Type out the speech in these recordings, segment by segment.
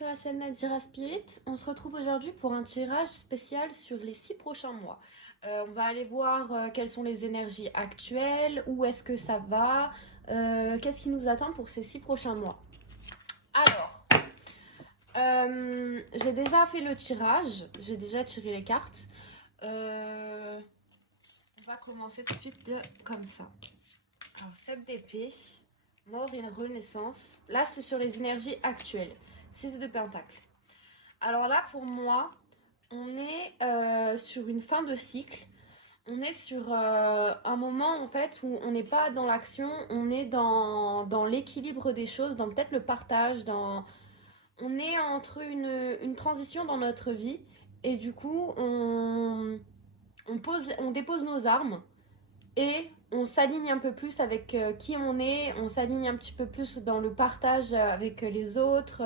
sur la chaîne Nadira Spirit. On se retrouve aujourd'hui pour un tirage spécial sur les 6 prochains mois. On va aller voir quelles sont les énergies actuelles, où est-ce que ça va, qu'est-ce qui nous attend pour ces 6 prochains mois. Alors, j'ai déjà fait le tirage, j'ai déjà tiré les cartes. On va commencer tout de suite comme ça. Alors, 7 d'épée, mort et renaissance. Là, c'est sur les énergies actuelles. 6 de pentacle. Alors là, pour moi, on est sur une fin de cycle. On est sur un moment, en fait, où on n'est pas dans l'action, on est dans l'équilibre des choses, dans peut-être le partage, on est entre une transition dans notre vie. Et du coup, on dépose nos armes et on s'aligne un peu plus avec qui on s'aligne un petit peu plus dans le partage avec les autres,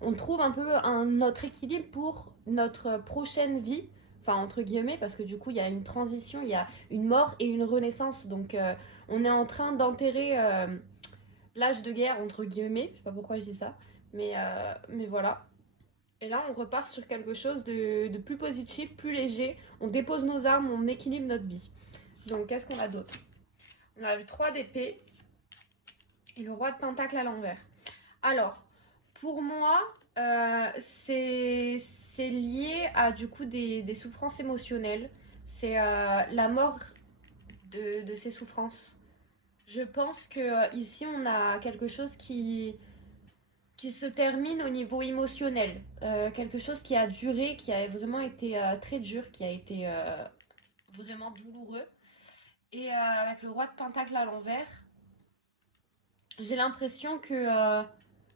on trouve un peu notre équilibre pour notre prochaine vie, enfin entre guillemets, parce que du coup il y a une transition, il y a une mort et une renaissance, donc on est en train d'enterrer l'âge de guerre entre guillemets, je sais pas pourquoi je dis ça, mais voilà. Et là, on repart sur quelque chose de plus positif, plus léger. On dépose nos armes, on équilibre notre vie. Donc, qu'est-ce qu'on a d'autre? On a le 3 d'épée et le roi de pentacle à l'envers. Alors, pour moi, c'est lié à du coup des souffrances émotionnelles. C'est la mort de ces souffrances. Je pense que ici, on a quelque chose qui se termine au niveau émotionnel. Quelque chose qui a duré, qui a vraiment été très dur, qui a été vraiment douloureux. Et avec le roi de pentacle à l'envers, j'ai l'impression que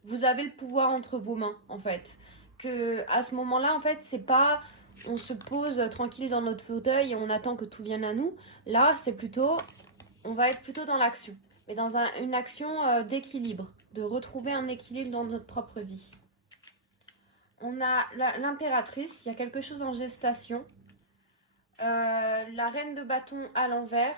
vous avez le pouvoir entre vos mains, en fait. Que à ce moment-là, en fait, c'est pas on se pose tranquille dans notre fauteuil et on attend que tout vienne à nous. Là, c'est plutôt on va être plutôt dans l'action, mais dans une action d'équilibre, de retrouver un équilibre dans notre propre vie. On a l'impératrice, il y a quelque chose en gestation. La reine de bâton à l'envers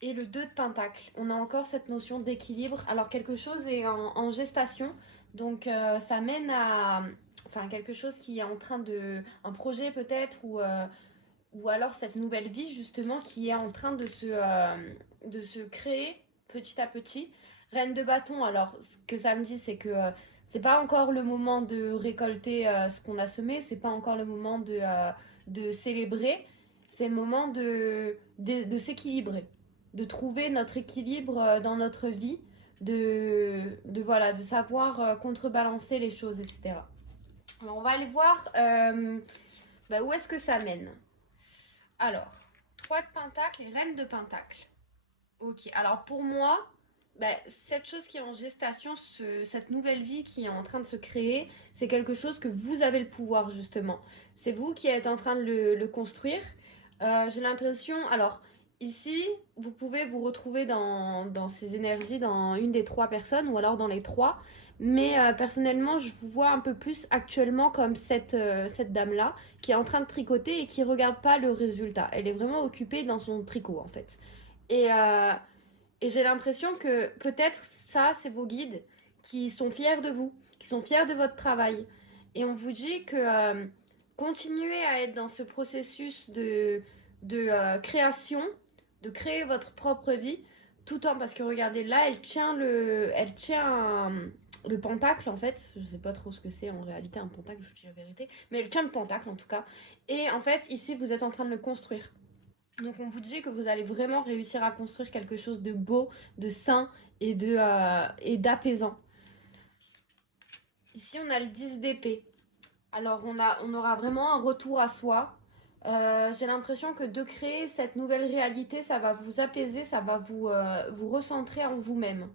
et le 2 de pentacle. On a encore cette notion d'équilibre. Alors quelque chose est en gestation, donc ça mène à enfin quelque chose qui est en train de un projet peut-être ou alors cette nouvelle vie justement qui est en train de se créer petit à petit. Reine de bâton, alors ce que ça me dit c'est que c'est pas encore le moment de récolter ce qu'on a semé, c'est pas encore le moment de célébrer, c'est le moment de s'équilibrer, de trouver notre équilibre dans notre vie, voilà, de savoir contrebalancer les choses, etc. Alors on va aller voir où est-ce que ça mène. Alors, 3 de pentacle et reine de pentacle. Ok, alors pour moi, cette chose qui est en gestation, cette nouvelle vie qui est en train de se créer, c'est quelque chose que vous avez le pouvoir justement. C'est vous qui êtes en train de le construire. J'ai l'impression, alors ici, vous pouvez vous retrouver dans ces énergies, dans une des 3 personnes ou alors dans les 3. Mais personnellement, je vous vois un peu plus actuellement comme cette dame-là qui est en train de tricoter et qui regarde pas le résultat. Elle est vraiment occupée dans son tricot en fait. Et, euh, et j'ai l'impression que peut-être ça, c'est vos guides qui sont fiers de vous, qui sont fiers de votre travail. Et on vous dit que continuez à être dans ce processus de création, de créer votre propre vie, tout en parce que regardez là, elle tient le pentacle en fait. Je sais pas trop ce que c'est en réalité un pentacle, je vous dis la vérité, mais elle tient le pentacle en tout cas. Et en fait, ici, vous êtes en train de le construire. Donc on vous dit que vous allez vraiment réussir à construire quelque chose de beau, de sain et d'apaisant. Ici on a le 10 d'épée. Alors on aura vraiment un retour à soi. J'ai l'impression que de créer cette nouvelle réalité, ça va vous apaiser, ça va vous recentrer en vous-même.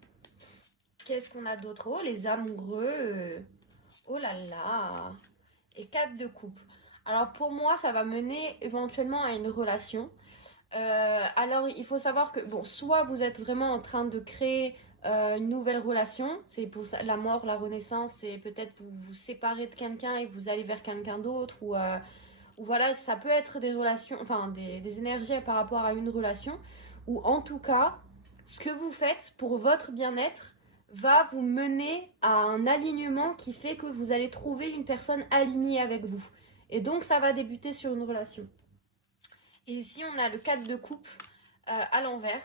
Qu'est-ce qu'on a d'autre? Oh les amoureux. Oh là là. Et 4 de coupe. Alors pour moi ça va mener éventuellement à une relation. Alors, il faut savoir que, bon, soit vous êtes vraiment en train de créer une nouvelle relation, c'est pour ça la mort, la renaissance, et peut-être vous vous séparez de quelqu'un et vous allez vers quelqu'un d'autre, ou voilà, ça peut être des relations, enfin des énergies par rapport à une relation, ou en tout cas, ce que vous faites pour votre bien-être, va vous mener à un alignement qui fait que vous allez trouver une personne alignée avec vous. Et donc ça va débuter sur une relation. Et ici on a le 4 de coupe à l'envers.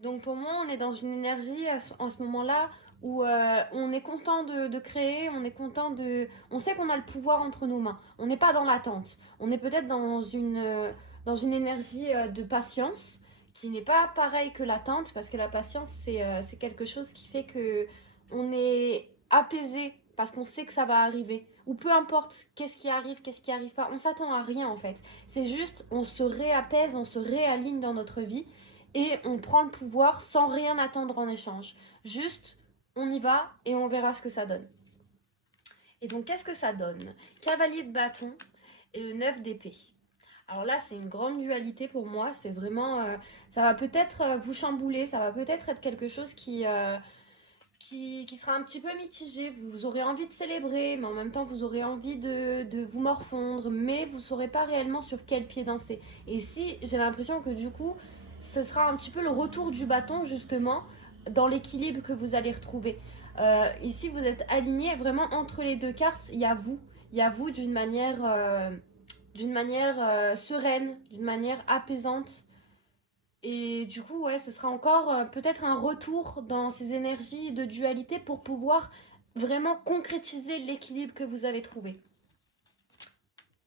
Donc pour moi on est dans une énergie en ce moment-là où on est content de créer, on est content de... On sait qu'on a le pouvoir entre nos mains. On n'est pas dans l'attente. On est peut-être dans une énergie de patience qui n'est pas pareille que l'attente parce que la patience c'est quelque chose qui fait que on est apaisé parce qu'on sait que ça va arriver. Ou peu importe qu'est-ce qui arrive pas. On s'attend à rien en fait. C'est juste on se réapaise, on se réaligne dans notre vie et on prend le pouvoir sans rien attendre en échange. Juste, on y va et on verra ce que ça donne. Et donc, qu'est-ce que ça donne? Cavalier de bâton et le 9 d'épée. Alors là, c'est une grande dualité pour moi. C'est vraiment... ça va peut-être vous chambouler, ça va peut-être être quelque chose qui sera un petit peu mitigé. Vous aurez envie de célébrer, mais en même temps, vous aurez envie de vous morfondre, mais vous ne saurez pas réellement sur quel pied danser. Et ici, j'ai l'impression que du coup, ce sera un petit peu le retour du bâton, justement, dans l'équilibre que vous allez retrouver. Ici, vous êtes aligné vraiment entre les deux cartes. Il y a vous. Il y a vous d'une manière sereine, d'une manière apaisante. Et du coup, ouais, ce sera encore peut-être un retour dans ces énergies de dualité pour pouvoir vraiment concrétiser l'équilibre que vous avez trouvé.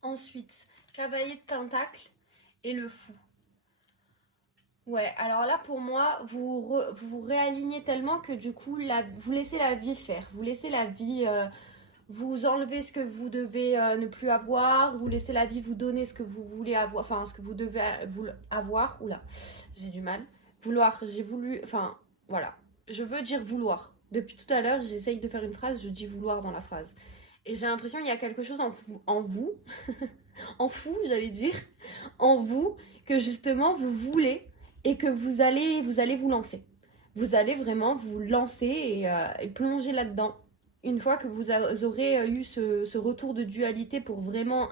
Ensuite, cavalier de pentacle et le fou. Ouais, alors là pour moi, vous réalignez tellement que du coup, vous laissez la vie faire. Vous laissez la vie vous enlevez ce que vous devez ne plus avoir, vous laissez la vie vous donner ce que vous voulez avoir, enfin ce que vous devez avoir. Oula, j'ai du mal. Vouloir, j'ai voulu, enfin voilà. Je veux dire vouloir. Depuis tout à l'heure, j'essaye de faire une phrase, je dis vouloir dans la phrase. Et j'ai l'impression qu'il y a quelque chose en vous, en fou, j'allais dire, en vous, que justement vous voulez et que vous allez vous lancer. Vous allez vraiment vous lancer et plonger là-dedans une fois que vous aurez eu ce retour de dualité pour vraiment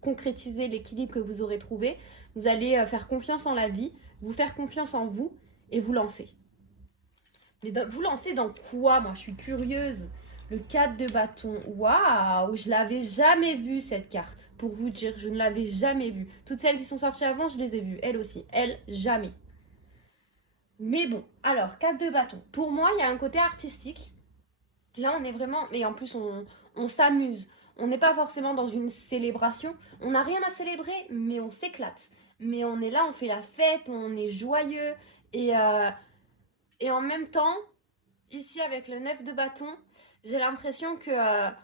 concrétiser l'équilibre que vous aurez trouvé, vous allez faire confiance en la vie, vous faire confiance en vous et vous lancer. Mais vous lancer dans quoi? Moi, je suis curieuse. Le 4 de bâton. Waouh, je l'avais jamais vue cette carte. Pour vous dire, je ne l'avais jamais vue. Toutes celles qui sont sorties avant, je les ai vues. Elle aussi. Elle, jamais. Mais bon, alors, 4 de bâton. Pour moi, il y a un côté artistique. Là, on est vraiment... Mais en plus, on s'amuse. On n'est pas forcément dans une célébration. On n'a rien à célébrer, mais on s'éclate. Mais on est là, on fait la fête, on est joyeux. Et en même temps, ici, avec le 9 de bâton, j'ai l'impression que là,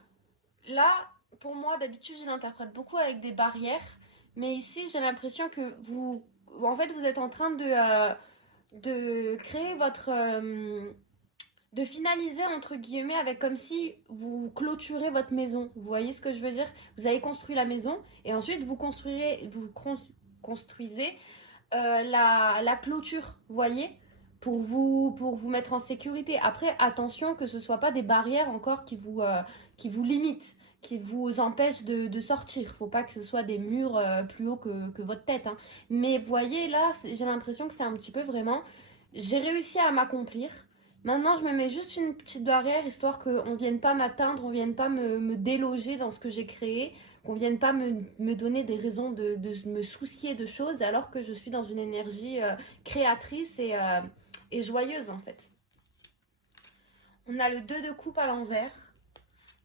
pour moi, d'habitude, je l'interprète beaucoup avec des barrières. Mais ici, j'ai l'impression que en fait, vous êtes en train de créer de finaliser entre guillemets avec comme si vous clôturez votre maison. Vous voyez ce que je veux dire? Vous avez construit la maison et ensuite construisez la clôture, vous voyez? Pour vous mettre en sécurité. Après, attention que ce ne soit pas des barrières encore qui vous limitent, qui vous empêchent de sortir. Il ne faut pas que ce soit des murs plus hauts que votre tête. Hein. Mais vous voyez, là, j'ai l'impression que c'est un petit peu vraiment... J'ai réussi à m'accomplir. Maintenant, je me mets juste une petite barrière histoire qu'on ne vienne pas m'atteindre, on ne vienne pas me déloger dans ce que j'ai créé, qu'on ne vienne pas me donner des raisons de me soucier de choses alors que je suis dans une énergie créatrice et joyeuse en fait. On a le 2 de coupe à l'envers.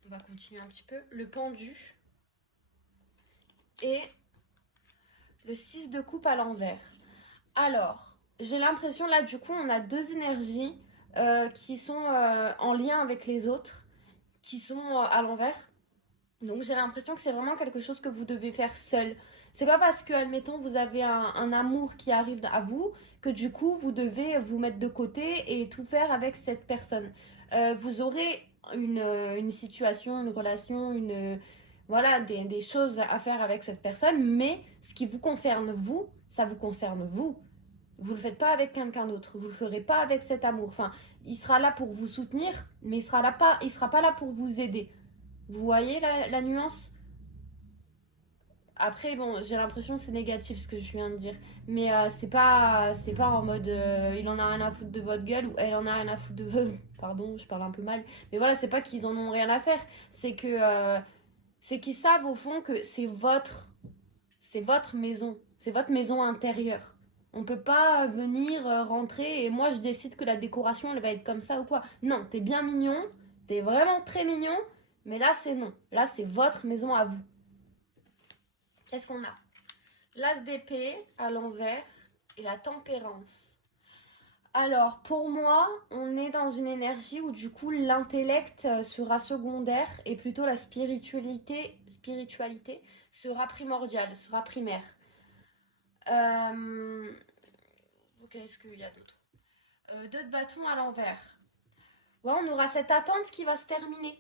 On va continuer un petit peu. Le pendu. Et le 6 de coupe à l'envers. Alors, j'ai l'impression là du coup on a deux énergies qui sont en lien avec les autres, qui sont à l'envers. Donc j'ai l'impression que c'est vraiment quelque chose que vous devez faire seul. C'est pas parce que, admettons, vous avez un amour qui arrive à vous que du coup vous devez vous mettre de côté et tout faire avec cette personne. Vous aurez une situation, une relation, voilà, des choses à faire avec cette personne, mais ce qui vous concerne vous, ça vous concerne vous. Vous le faites pas avec quelqu'un d'autre, vous le ferez pas avec cet amour. Enfin, il sera là pour vous soutenir, mais il sera pas là pour vous aider. Vous voyez la nuance? Après, bon, j'ai l'impression que c'est négatif ce que je viens de dire. Mais c'est pas en mode il en a rien à foutre de votre gueule ou elle en a rien à foutre de. Pardon, je parle un peu mal. Mais voilà, c'est pas qu'ils en ont rien à faire. C'est que c'est qu'ils savent au fond que c'est votre maison. C'est votre maison intérieure. On peut pas venir rentrer et moi je décide que la décoration elle va être comme ça ou quoi. Non, t'es bien mignon, t'es vraiment très mignon, mais là c'est non. Là c'est votre maison à vous. Qu'est-ce qu'on a? L'as d'épée à l'envers et la tempérance. Alors, pour moi, on est dans une énergie où du coup l'intellect sera secondaire et plutôt la spiritualité sera primordiale, sera primaire. Euh, Qu'est-ce qu'il y a d'autre? Deux de bâton à l'envers. Ouais, on aura cette attente qui va se terminer.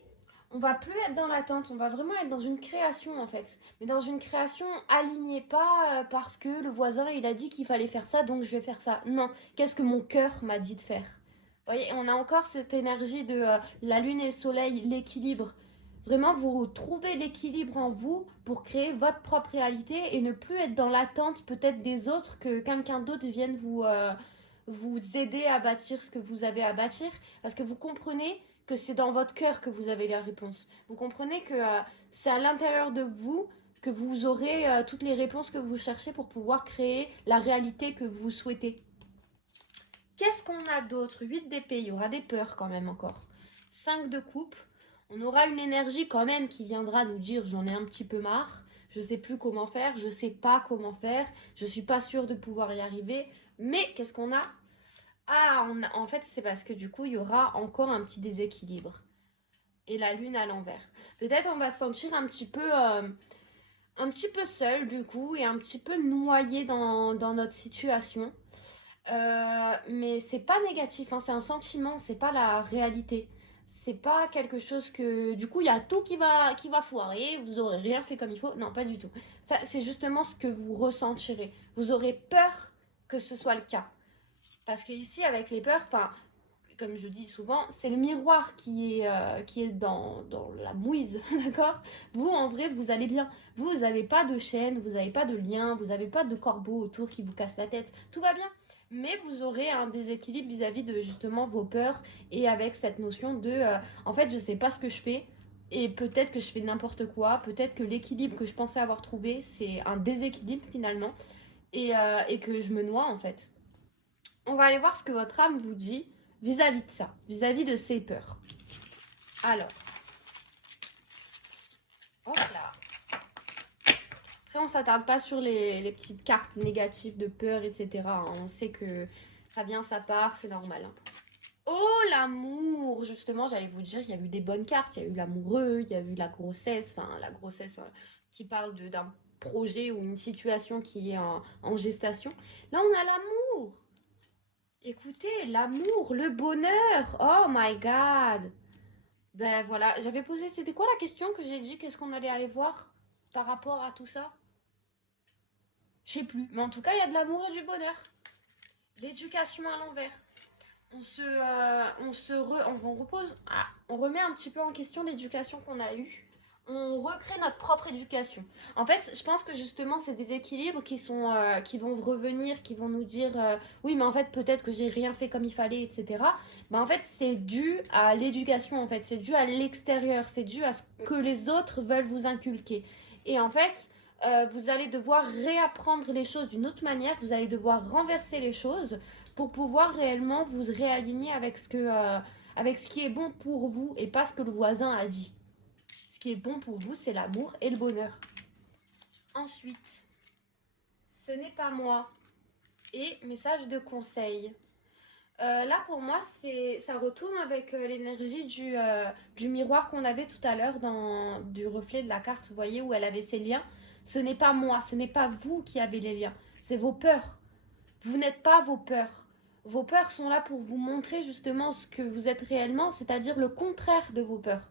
On va plus être dans l'attente, on va vraiment être dans une création en fait. Mais dans une création alignée, pas parce que le voisin il a dit qu'il fallait faire ça, donc je vais faire ça. Non, qu'est-ce que mon cœur m'a dit de faire? Vous voyez, on a encore cette énergie de la lune et le soleil, l'équilibre. Vraiment, vous trouvez l'équilibre en vous pour créer votre propre réalité et ne plus être dans l'attente peut-être des autres que quelqu'un d'autre vienne vous aider à bâtir ce que vous avez à bâtir. Parce que vous comprenez que c'est dans votre cœur que vous avez la réponse. Vous comprenez que c'est à l'intérieur de vous que vous aurez toutes les réponses que vous cherchez pour pouvoir créer la réalité que vous souhaitez. Qu'est-ce qu'on a d'autre? 8 d'épée, il y aura des peurs quand même encore. 5 de coupe, on aura une énergie quand même qui viendra nous dire j'en ai un petit peu marre, je sais plus comment faire, je sais pas comment faire, je suis pas sûre de pouvoir y arriver. Mais qu'est-ce qu'on a? En fait, c'est parce que du coup, il y aura encore un petit déséquilibre. Et la lune à l'envers. Peut-être on va se sentir un petit peu seul du coup et un petit peu noyé dans notre situation. Mais c'est pas négatif, hein, c'est un sentiment, c'est pas la réalité. C'est pas quelque chose que du coup il y a tout qui va foirer, vous aurez rien fait comme il faut. Non, pas du tout. Ça, c'est justement ce que vous ressentirez. Vous aurez peur que ce soit le cas. Parce que ici, avec les peurs, enfin, comme je dis souvent, c'est le miroir qui est dans la mouise, d'accord? Vous, en vrai, vous allez bien. Vous n'avez pas de chaîne, vous n'avez pas de lien, vous n'avez pas de corbeau autour qui vous casse la tête. Tout va bien. Mais vous aurez un déséquilibre vis-à-vis de justement vos peurs et avec cette notion de en fait, je sais pas ce que je fais et peut-être que je fais n'importe quoi, peut-être que l'équilibre que je pensais avoir trouvé, c'est un déséquilibre finalement et que je me noie en fait. On va aller voir ce que votre âme vous dit vis-à-vis de ça, vis-à-vis de ces peurs. Alors, hop là. Après, on s'attarde pas sur les petites cartes négatives de peur, etc. On sait que ça vient, ça part, c'est normal. Hein. Oh, l'amour! Justement, j'allais vous dire, il y a eu des bonnes cartes. Il y a eu l'amoureux, il y a eu la grossesse, enfin la grossesse qui parle d'un projet ou une situation qui est en gestation. Là, on a l'amour. Écoutez, l'amour, le bonheur. Oh my god. Ben voilà, j'avais posé, c'était quoi la question que j'ai dit, qu'est-ce qu'on allait aller voir par rapport à tout ça? Je sais plus, mais en tout cas, il y a de l'amour et du bonheur. L'éducation à l'envers. On repose, on remet un petit peu en question l'éducation qu'on a eue. On recrée notre propre éducation. En fait, je pense que justement, c'est des équilibres qui vont revenir, qui vont nous dire oui, mais en fait, peut-être que j'ai rien fait comme il fallait, etc. Mais en fait, c'est dû à l'éducation, en fait. C'est dû à l'extérieur. C'est dû à ce que les autres veulent vous inculquer. Et en fait, vous allez devoir réapprendre les choses d'une autre manière. Vous allez devoir renverser les choses pour pouvoir réellement vous réaligner avec ce qui est bon pour vous et pas ce que le voisin a dit. Ce qui est bon pour vous, c'est l'amour et le bonheur. Ensuite, ce n'est pas moi. Et message de conseil. Là, pour moi, ça retourne avec l'énergie du miroir qu'on avait tout à l'heure du reflet de la carte, vous voyez, où elle avait ses liens. Ce n'est pas moi, ce n'est pas vous qui avez les liens, c'est vos peurs. Vous n'êtes pas vos peurs. Vos peurs sont là pour vous montrer justement ce que vous êtes réellement, c'est-à-dire le contraire de vos peurs.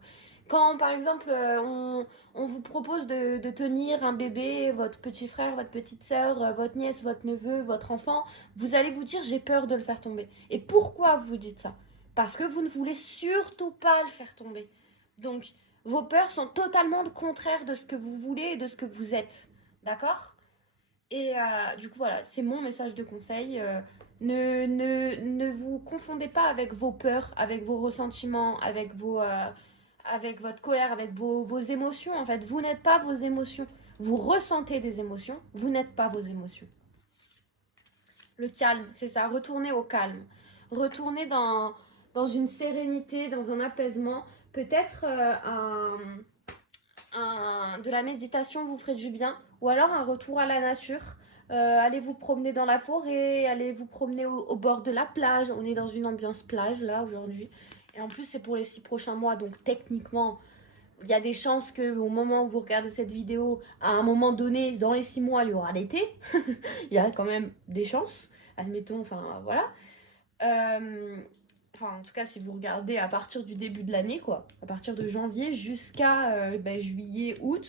Quand par exemple on vous propose de tenir un bébé, votre petit frère, votre petite soeur, votre nièce, votre neveu, votre enfant, vous allez vous dire j'ai peur de le faire tomber. Et pourquoi vous dites ça? Parce que vous ne voulez surtout pas le faire tomber. Donc vos peurs sont totalement le contraire de ce que vous voulez et de ce que vous êtes. D'accord? Et du coup, voilà, c'est mon message de conseil. Ne vous confondez pas avec vos peurs, avec vos ressentiments, avec votre colère, avec vos émotions. En fait, vous n'êtes pas vos émotions. Vous ressentez des émotions, vous n'êtes pas vos émotions. Le calme, c'est ça, retournez au calme. Retournez dans une sérénité, dans un apaisement. Peut-être de la méditation vous ferait du bien, ou alors un retour à la nature. Allez vous promener dans la forêt, allez vous promener au bord de la plage. On est dans une ambiance plage là aujourd'hui. Et en plus, c'est pour les 6 prochains mois, donc techniquement, il y a des chances qu'au moment où vous regardez cette vidéo, à un moment donné, dans les 6 mois, il y aura l'été. Il y a quand même des chances, admettons, enfin voilà. Euh, Enfin, en tout cas, si vous regardez à partir du début de l'année, quoi, à partir de janvier jusqu'à juillet, août,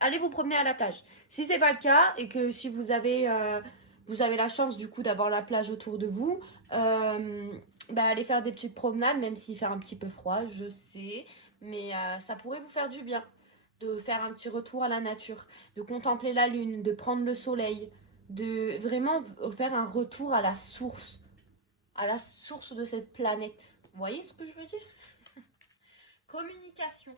allez vous promener à la plage. Si c'est pas le cas et que si vous avez la chance du coup d'avoir la plage autour de vous, allez faire des petites promenades, même s'il fait un petit peu froid, je sais, mais ça pourrait vous faire du bien de faire un petit retour à la nature, de contempler la lune, de prendre le soleil, de vraiment faire un retour à la source de cette planète. Vous voyez ce que je veux dire? Communication.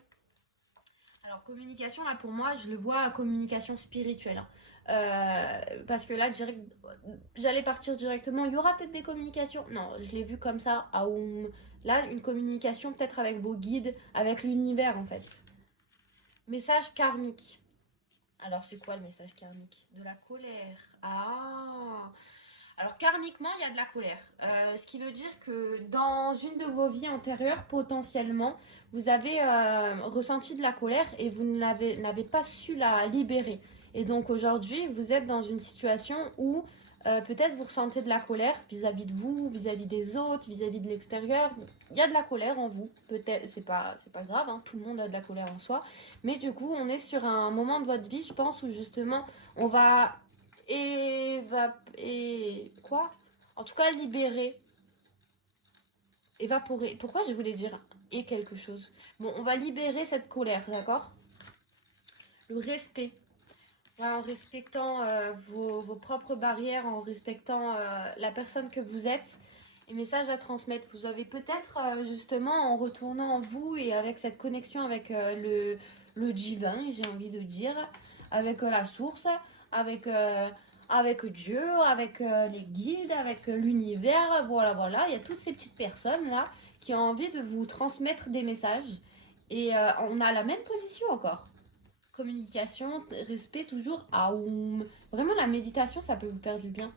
Alors communication, là pour moi, je le vois communication spirituelle, hein. Parce que là, j'allais partir directement. Il y aura peut-être des communications. Non, je l'ai vu comme ça. Là, une communication peut-être avec vos guides, avec l'univers en fait. Message karmique. Alors c'est quoi le message karmique? De la colère. Ah. Alors karmiquement, il y a de la colère. Ce qui veut dire que dans une de vos vies antérieures, potentiellement, vous avez ressenti de la colère et vous n'avez pas su la libérer. Et donc aujourd'hui, vous êtes dans une situation où peut-être vous ressentez de la colère vis-à-vis de vous, vis-à-vis des autres, vis-à-vis de l'extérieur. Il y a de la colère en vous. Peut-être, c'est pas grave, hein, tout le monde a de la colère en soi. Mais du coup, on est sur un moment de votre vie, je pense, où justement, on va quoi? En tout cas, libérer, évaporer. Pourquoi je voulais dire et quelque chose? Bon, on va libérer cette colère, d'accord? Le respect. Ouais, en respectant vos propres barrières, en respectant la personne que vous êtes et message à transmettre. Vous avez peut-être justement en retournant en vous et avec cette connexion avec le divin, j'ai envie de dire, avec la source, avec, avec Dieu, avec les guides, avec l'univers, voilà. Il y a toutes ces petites personnes là qui ont envie de vous transmettre des messages et on a la même position encore. Communication, respect toujours. Aoum. Vraiment, la méditation, ça peut vous faire du bien.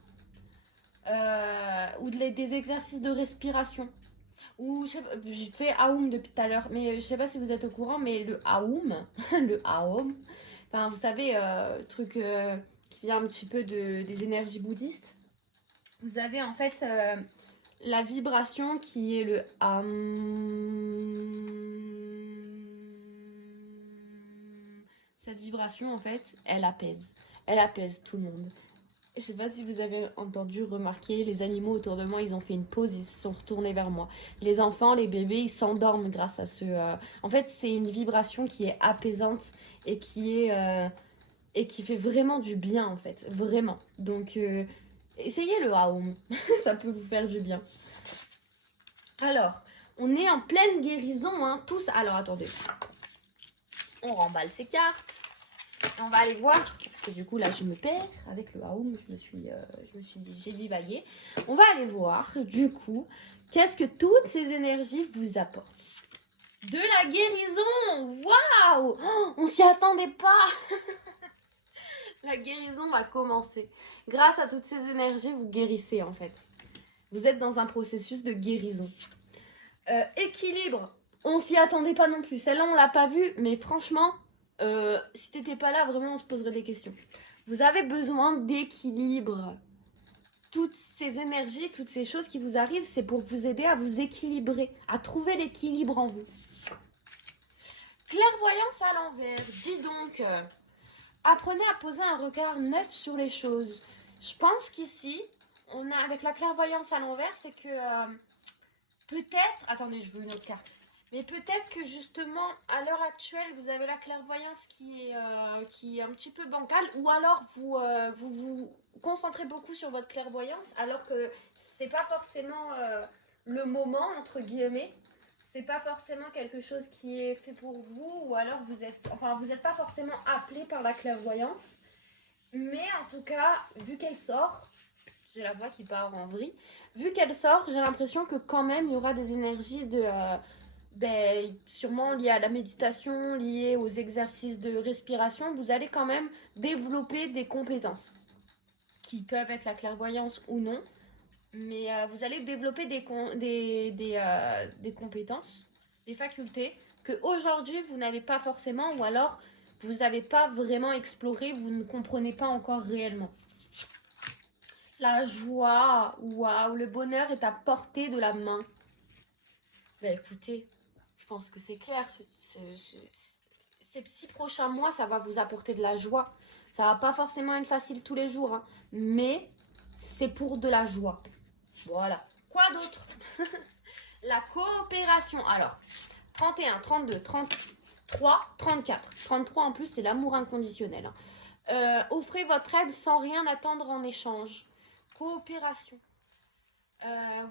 Ou des exercices de respiration. Ou je fais Aoum depuis tout à l'heure, mais je sais pas si vous êtes au courant, mais le Aoum, le Aoum, enfin vous savez, truc qui vient un petit peu des énergies bouddhistes. Vous avez en fait la vibration qui est le Cette vibration, en fait, elle apaise. Elle apaise tout le monde. Je sais pas si vous avez entendu, remarquer, les animaux autour de moi, ils ont fait une pause, ils se sont retournés vers moi. Les enfants, les bébés, ils s'endorment grâce à ce... En fait, c'est une vibration qui est apaisante et et qui fait vraiment du bien, en fait. Vraiment. Donc, essayez le Aum. Ça peut vous faire du bien. Alors, on est en pleine guérison, hein, tous. Alors, attendez. On remballe ces cartes. On va aller voir, parce que du coup là je me perds avec le Aum, je me suis dit, j'ai divagué. On va aller voir du coup, qu'est-ce que toutes ces énergies vous apportent. De la guérison. Waouh, oh, on s'y attendait pas. La guérison va commencer. Grâce à toutes ces énergies, vous guérissez en fait. Vous êtes dans un processus de guérison. Équilibre, on s'y attendait pas non plus. Celle-là on l'a pas vue, mais franchement, si t'étais pas là, vraiment, on se poserait des questions. Vous avez besoin d'équilibre. Toutes ces énergies, toutes ces choses qui vous arrivent, c'est pour vous aider à vous équilibrer, à trouver l'équilibre en vous. Clairvoyance à l'envers. Dis donc, apprenez à poser un regard neuf sur les choses. Je pense qu'ici, avec la clairvoyance à l'envers, c'est que peut-être... Attendez, je veux une autre carte. Mais peut-être que justement, à l'heure actuelle, vous avez la clairvoyance qui est un petit peu bancale, ou alors vous concentrez beaucoup sur votre clairvoyance, alors que c'est pas forcément le moment, entre guillemets. C'est pas forcément quelque chose qui est fait pour vous, ou alors vous êtes pas forcément appelé par la clairvoyance. Mais en tout cas, vu qu'elle sort, j'ai la voix qui part en vrille. Vu qu'elle sort, j'ai l'impression que quand même il y aura des énergies sûrement liées à la méditation, liées aux exercices de respiration. Vous allez quand même développer des compétences qui peuvent être la clairvoyance ou non. Mais vous allez développer des compétences, des facultés que aujourd'hui vous n'avez pas forcément, ou alors vous n'avez pas vraiment exploré, vous ne comprenez pas encore réellement. La joie, waouh, le bonheur est à portée de la main. Ben écoutez, je pense que c'est clair. Ces 6 prochains mois, ça va vous apporter de la joie. Ça va pas forcément être facile tous les jours, hein, mais c'est pour de la joie. Voilà. Quoi d'autre? La coopération. Alors, 31, 32, 33, 34. 33 en plus, c'est l'amour inconditionnel, hein. Offrez votre aide sans rien attendre en échange. Coopération.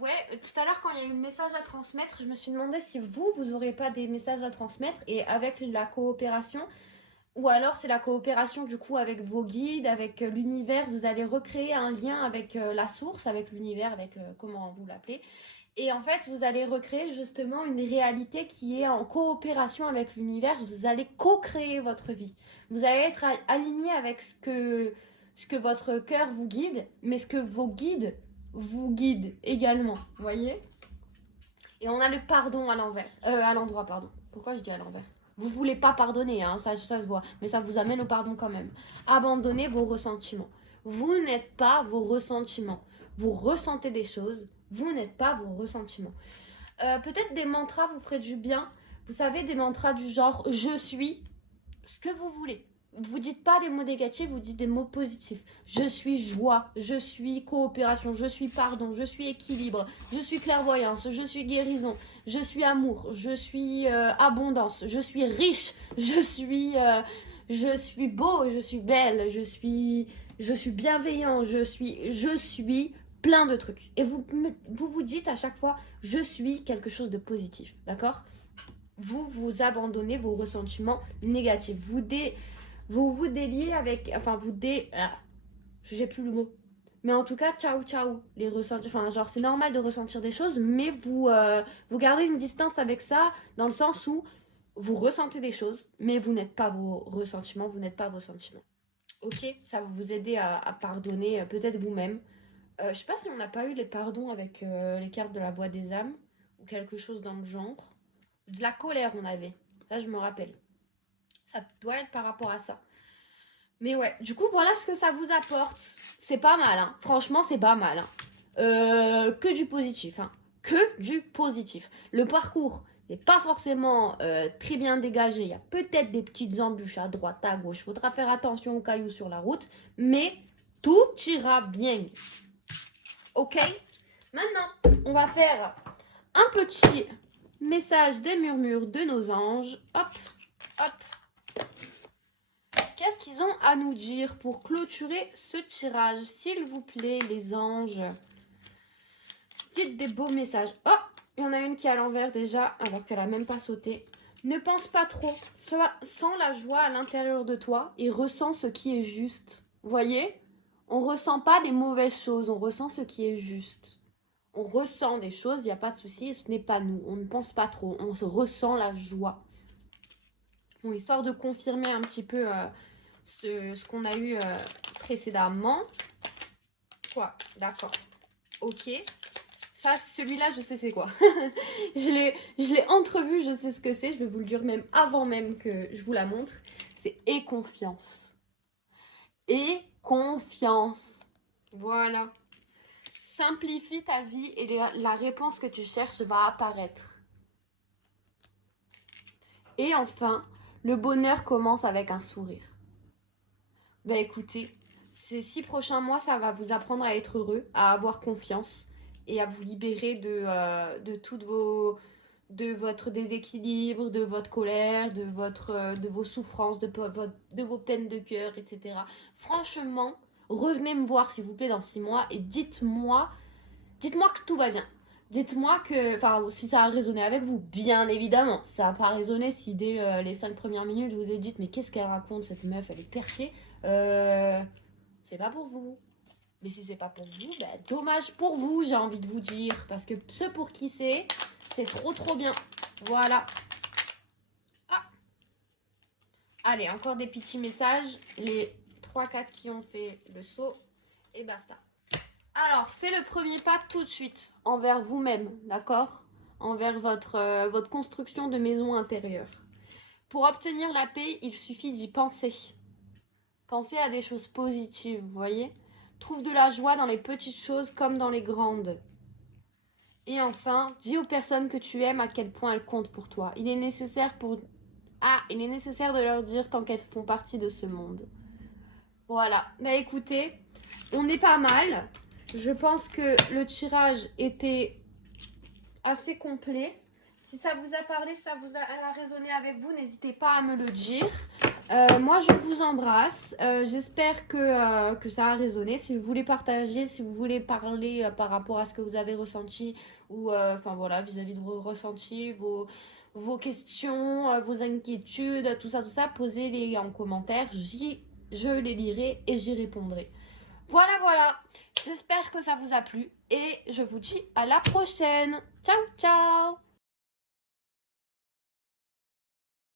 Ouais, tout à l'heure quand il y a eu le message à transmettre, je me suis demandé si vous n'aurez pas des messages à transmettre et avec la coopération, ou alors c'est la coopération du coup avec vos guides, avec l'univers, vous allez recréer un lien avec la source, avec l'univers, avec comment vous l'appelez. Et en fait, vous allez recréer justement une réalité qui est en coopération avec l'univers. Vous allez co-créer votre vie. Vous allez être aligné avec ce que votre cœur vous guide, mais ce que vos guides vous guident également. Vous voyez? Et on a le pardon à l'endroit, pardon. Pourquoi je dis à l'envers? Vous voulez pas pardonner, hein, ça se voit, mais ça vous amène au pardon quand même. Abandonnez vos ressentiments. Vous n'êtes pas vos ressentiments. Vous ressentez des choses, vous n'êtes pas vos ressentiments. Peut-être des mantras vous feraient du bien. Vous savez, des mantras du genre je suis ce que vous voulez. Vous dites pas des mots négatifs, vous dites des mots positifs. Je suis joie, je suis coopération, je suis pardon, je suis équilibre, je suis clairvoyance, je suis guérison, je suis amour, je suis abondance, je suis riche, je suis beau, je suis belle, je suis bienveillant, je suis plein de trucs. Et vous dites à chaque fois, je suis quelque chose de positif, d'accord? Vous abandonnez vos ressentiments négatifs. Vous déliez avec... Enfin, j'ai plus le mot. Mais en tout cas, ciao, ciao. Les ressentis... Enfin, genre, c'est normal de ressentir des choses, mais vous gardez une distance avec ça, dans le sens où vous ressentez des choses, mais vous n'êtes pas vos ressentiments, vous n'êtes pas vos sentiments. Ok? Ça va vous aider à pardonner peut-être vous-même. Je sais pas si on n'a pas eu les pardons avec les cartes de la voix des âmes, ou quelque chose dans le genre. De la colère, on avait. Ça, je me rappelle. Ça doit être par rapport à ça. Mais ouais, du coup, voilà ce que ça vous apporte. C'est pas mal, hein. Franchement, c'est pas mal, hein. Que du positif, hein. Que du positif. Le parcours n'est pas forcément très bien dégagé. Il y a peut-être des petites embûches à droite, à gauche. Faudra faire attention aux cailloux sur la route. Mais tout ira bien. Ok? Maintenant, on va faire un petit message des murmures de nos anges. Hop, hop. Qu'est-ce qu'ils ont à nous dire pour clôturer ce tirage, s'il vous plaît, les anges? Dites des beaux messages. Oh, il y en a une qui est à l'envers déjà, alors qu'elle a même pas sauté. Ne pense pas trop. Sens la joie à l'intérieur de toi et ressens ce qui est juste. Voyez? On ressent pas des mauvaises choses, on ressent ce qui est juste. On ressent des choses, il n'y a pas de souci, ce n'est pas nous. On ne pense pas trop, on se ressent la joie. Bon, histoire de confirmer un petit peu ce qu'on a eu précédemment. Quoi? D'accord. Ok. Ça, celui-là, je sais c'est quoi. je l'ai entrevu, je sais ce que c'est. Je vais vous le dire même avant même que je vous la montre. C'est et confiance. Et confiance. Voilà. Simplifie ta vie et la réponse que tu cherches va apparaître. Et enfin, le bonheur commence avec un sourire. Ben écoutez, ces 6 prochains mois, ça va vous apprendre à être heureux, à avoir confiance et à vous libérer de de votre déséquilibre, de votre colère, de vos souffrances, de vos peines de cœur, etc. Franchement, revenez me voir s'il vous plaît dans 6 mois et dites-moi que tout va bien. Dites-moi que, enfin, si ça a résonné avec vous, bien évidemment. Ça n'a pas résonné si dès les 5 premières minutes vous avez dit, mais qu'est-ce qu'elle raconte, cette meuf, elle est perchée. C'est pas pour vous. Mais si c'est pas pour vous, bah, dommage pour vous, j'ai envie de vous dire. Parce que ce pour qui c'est trop bien. Voilà. Ah. Allez, encore des petits messages. Les 3-4 qui ont fait le saut. Et basta. Alors, faites le premier pas tout de suite envers vous-même, d'accord? Envers votre construction de maison intérieure. Pour obtenir la paix, il suffit d'y penser. Pensez à des choses positives, vous voyez? Trouve de la joie dans les petites choses comme dans les grandes. Et enfin, dis aux personnes que tu aimes à quel point elles comptent pour toi. Il est nécessaire de leur dire tant qu'elles font partie de ce monde. Voilà. Bah écoutez, on est pas mal. Je pense que le tirage était assez complet. Si ça vous a parlé, ça vous a résonné avec vous, n'hésitez pas à me le dire. Moi, je vous embrasse. J'espère que ça a résonné. Si vous voulez partager, si vous voulez parler par rapport à ce que vous avez ressenti ou enfin voilà, vis-à-vis de vos ressentis, vos questions, vos inquiétudes, tout ça, posez-les en commentaire. Je les lirai et j'y répondrai. Voilà. J'espère que ça vous a plu et je vous dis à la prochaine. Ciao, ciao!